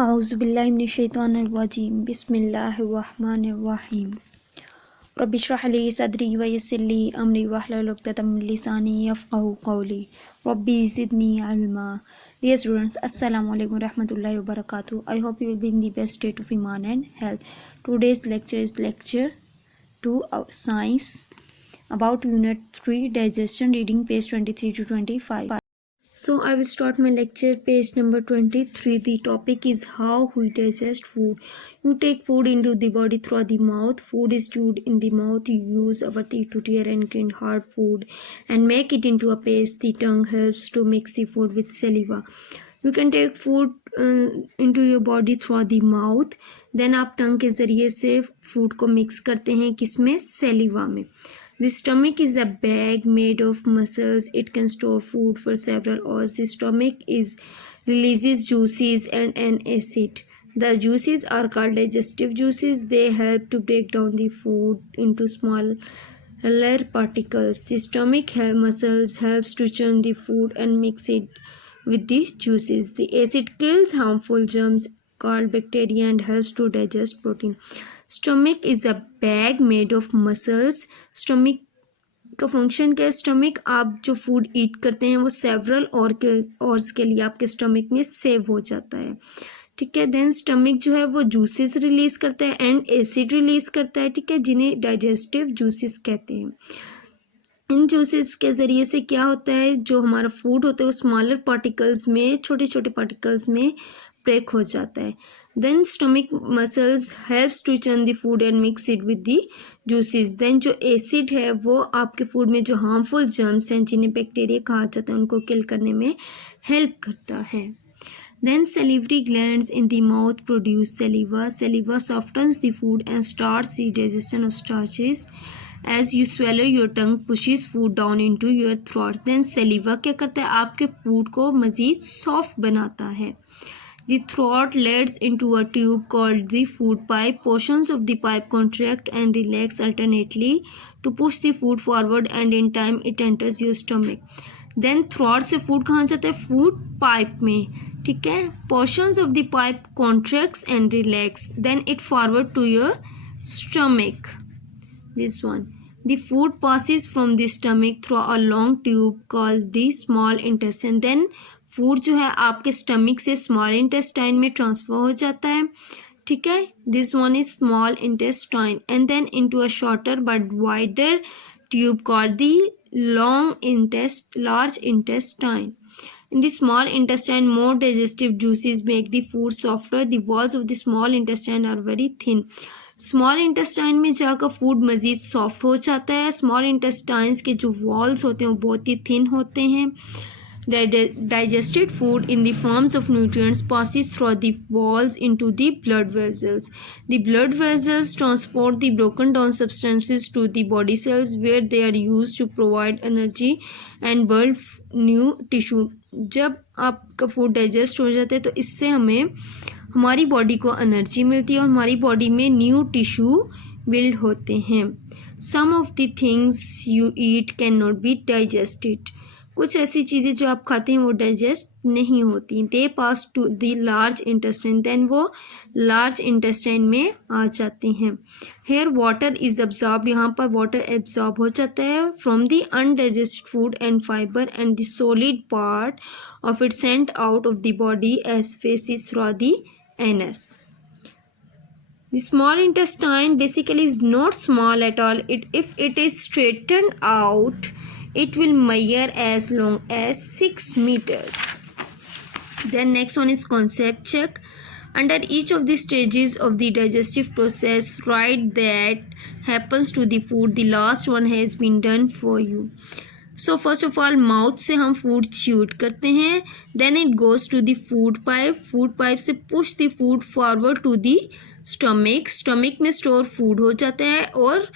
औज़ुबिल्लाहिमिनश्शैतानिर्रजीम बिस्मिल्लाहिर्रहमानिर्रहीम रब्बि इश्रह ली सदरी व यस्सिर ली अमरी वहलुल उक़दतम मिन लिसानी यफ़क़हू क़ौली रब्बी ज़िदनी इल्मा। Dear students, Assalamu alaikum warahmatullahi wabarakatuh. I hope you will be in the best state of iman and health. Today's lecture is lecture 2 of science about unit 3 digestion, reading page 23 to 25. So I will start my lecture, page number 23. The topic is how we digest food. You take food into the body through the mouth. Food is chewed in the mouth. You use our teeth to tear and grind hard food and make it into a paste. The tongue helps to mix the food with saliva. You can take food into your body through the mouth. Then आप टंग के ज़रिए से food को mix करते हैं किसमें, सैलिवा में. The stomach is a bag made of muscles. It can store food for several hours. The stomach releases juices and an acid. The juices are called digestive juices. They help to break down the food into smaller particles. The stomach muscles helps to churn the food and mix it with the juices. The acid kills harmful germs called bacteria and helps to digest protein. Stomach is a bag made of muscles. Stomach का function क्या है? Stomach, आप जो food ईट करते हैं वो several ऑर्स के लिए आपके स्टमक में सेव हो जाता है. ठीक है. देन स्टमक जो है वो जूसेस रिलीज करता है एंड एसिड रिलीज करता है. ठीक है, जिन्हें डाइजेस्टिव जूसेस कहते हैं. इन जूसेस के ज़रिए से क्या होता है, जो हमारा फूड होता है वो स्मॉलर पार्टिकल्स में, छोटे छोटे पार्टिकल्स में ब्रेक हो जाता है. Then stomach muscles helps to churn the food and mix it with the juices. Then जो एसिड है वो आपके फूड में जो हार्मफुल जर्म्स हैं जिन्हें बैक्टीरिया कहा जाता है उनको किल करने में हेल्प करता है. Then salivary glands in the mouth produce saliva. Saliva softens the food and starts the digestion of starches. As you swallow, your tongue pushes food down into your throat. Then saliva क्या करता है, आपके food को मज़ीद soft बनाता है. The throat leads into a tube called the food pipe. Portions of the pipe contract and relax alternately to push the food forward, and in time it enters your stomach. Then throat से food कहाँ जाता है, food pipe में. ठीक है. Portions of the pipe contracts and relax. Then it forward to your stomach. This one. The food passes from the stomach through a long tube called the small intestine. Then food जो है आपके stomach से small intestine में transfer हो जाता है. ठीक है. This one is small intestine and then into a shorter but wider tube called the large intestine. In the small intestine, more digestive juices make the food softer. The walls of the small intestine are very thin. Small intestine में जाकर food मज़ीद soft हो जाता है. Small intestines के जो walls होते हैं वो बहुत ही थिन होते हैं. Digested food in the forms of nutrients passes through the walls into the blood vessels. The blood vessels transport the broken down substances to the body cells where they are used to provide energy and build new tissue. जब आपका food digest हो जाता है तो इससे हमें हमारी body को एनर्जी मिलती है और हमारी बॉडी में न्यू टिश्यू बिल्ड होते हैं. Some of the things you eat cannot be digested. कुछ ऐसी चीज़ें जो आप खाते हैं वो डाइजेस्ट नहीं होती. They pass to the large intestine. Then वो लार्ज इंटेस्टाइन में आ जाती हैं. Here water is absorb. यहाँ पर वाटर एब्जॉर्ब हो जाता है from the undigested food and fibre and the solid part of it sent out of the body as faeces through the anus. The small intestine basically is not small at all. If it is straightened out, it will measure as long as 6 meters. Then next one is concept check. Under each of the stages of the digestive process, write that happens to the food. The last one has been done for you. So first of all, mouth से हम food chewed करते हैं. Then it goes to the food pipe. Food pipe से push the food forward to the stomach. Stomach में store food हो जाता है और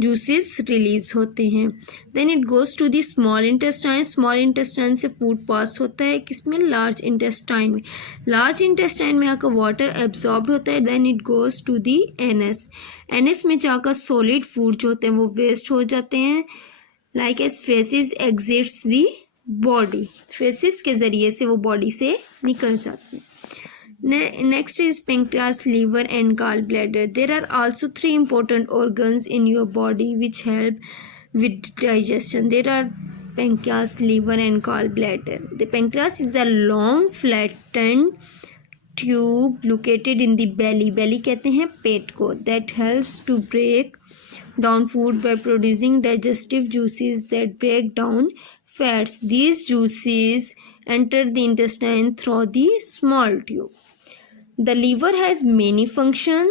जूसेस रिलीज होते हैं. Then it goes to the small intestine. Small intestine से फूड पास होता है किसमें, लार्ज इंटेस्टाइन में. लार्ज इंटेस्टाइन में आकर वाटर एब्जॉर्ब होता है. Then it goes to the anus. Anus में जाकर सॉलिड फूड जो होते हैं वो वेस्ट हो जाते हैं. Like as faeces exits the body. Faeces के ज़रिए से वो बॉडी से निकल जाते हैं. Next is pancreas, liver, and gallbladder. There are also three important organs in your body which help with digestion. There are pancreas, liver, and gallbladder. The pancreas is a long, flattened tube located in the belly. Belly कहते हैं पेट को. That helps to break down food by producing digestive juices that break down fats. These juices enter the intestine through the small tube. The liver has many functions.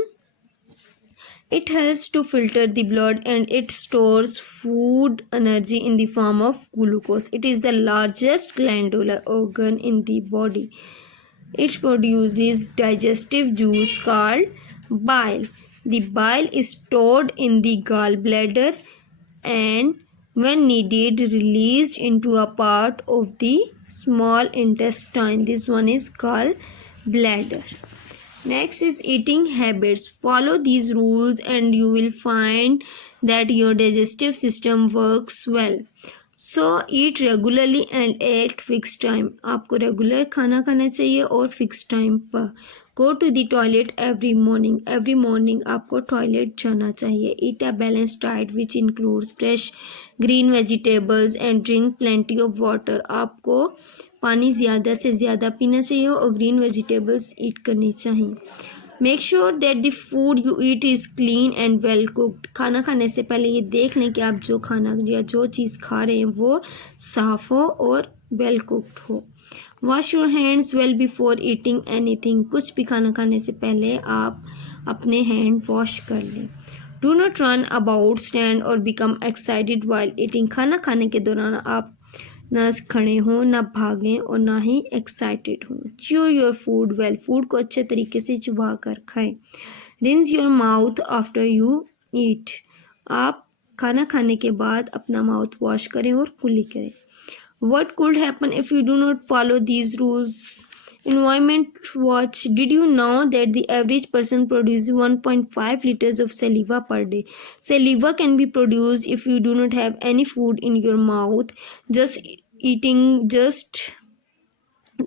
It helps to filter the blood and it stores food energy in the form of glucose. It is the largest glandular organ in the body. It produces digestive juice called bile. The bile is stored in the gallbladder and when needed released into a part of the small intestine. This one is gallbladder. Next is eating habits. Follow these rules and you will find that your digestive system works well. So eat regularly and at fixed time. आपको regular खाना खाना चाहिए और fix time पर. Go to the toilet every morning. Every morning आपको toilet जाना चाहिए. Eat a balanced diet which includes fresh green vegetables and drink plenty of water. आपको पानी ज़्यादा से ज़्यादा पीना चाहिए और ग्रीन वेजिटेबल्स ईट करनी चाहिए. Make sure that the food you eat is clean and well cooked. खाना खाने से पहले ये देख लें कि आप जो खाना या जो चीज़ खा रहे हैं वो साफ़ हो और वेल कुक्ड हो. Wash your hands well before eating anything. कुछ भी खाना खाने से पहले आप अपने हैंड वॉश कर लें. Do not run about, stand और बिकम एक्साइटेड वाइल ईटिंग. खाना खाने के दौरान आप ना खड़े हों, ना भागें और ना ही एक्साइटेड हों. Chew your food well. Food को अच्छे तरीके से चबा कर खाएं. Rinse your mouth after you eat. आप खाना खाने के बाद अपना माउथ वॉश करें और कुली करें. What could happen if you do not follow these rules? Environment Watch. Did you know that the average person produces 1.5 liters of saliva per day? Saliva can be produced if you do not have any food in your mouth. Just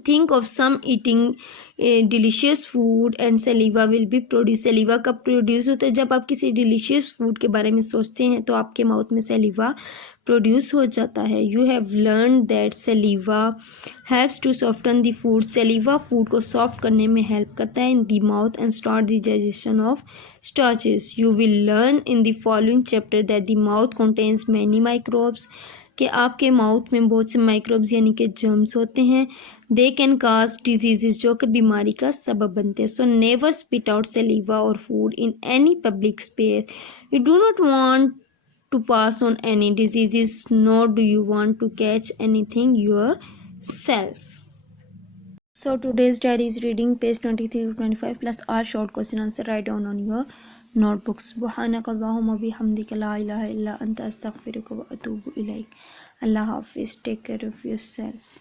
think of some eating delicious food and saliva will be produced. saliva कब produce होता है? जब आप किसी delicious food के बारे में सोचते हैं तो आपके माउथ में saliva प्रोड्यूस हो जाता है. You have learn that saliva haves to soften the food. Saliva food को सॉफ्ट करने में हेल्प करता है in the mouth and start the digestion of starches. You will learn in the following chapter that the mouth contains many microbes. कि आपके mouth में बहुत से माइक्रोब्स यानी कि जर्म्स होते हैं. दे कैन काज डिजीजेस, जो कि बीमारी का सबब बनते हैं. So never spit out saliva और food in any public space. You do not want to pass on any diseases, nor do you want to catch anything yourself. So today's diary is reading page 23 to 25 plus our short question answer. Write down on your notebooks. Subhanaka Allahumma bihamdika la ilaha illa anta astaghfiruka wa atubu ilaik. Allah Hafiz. Take care of yourself.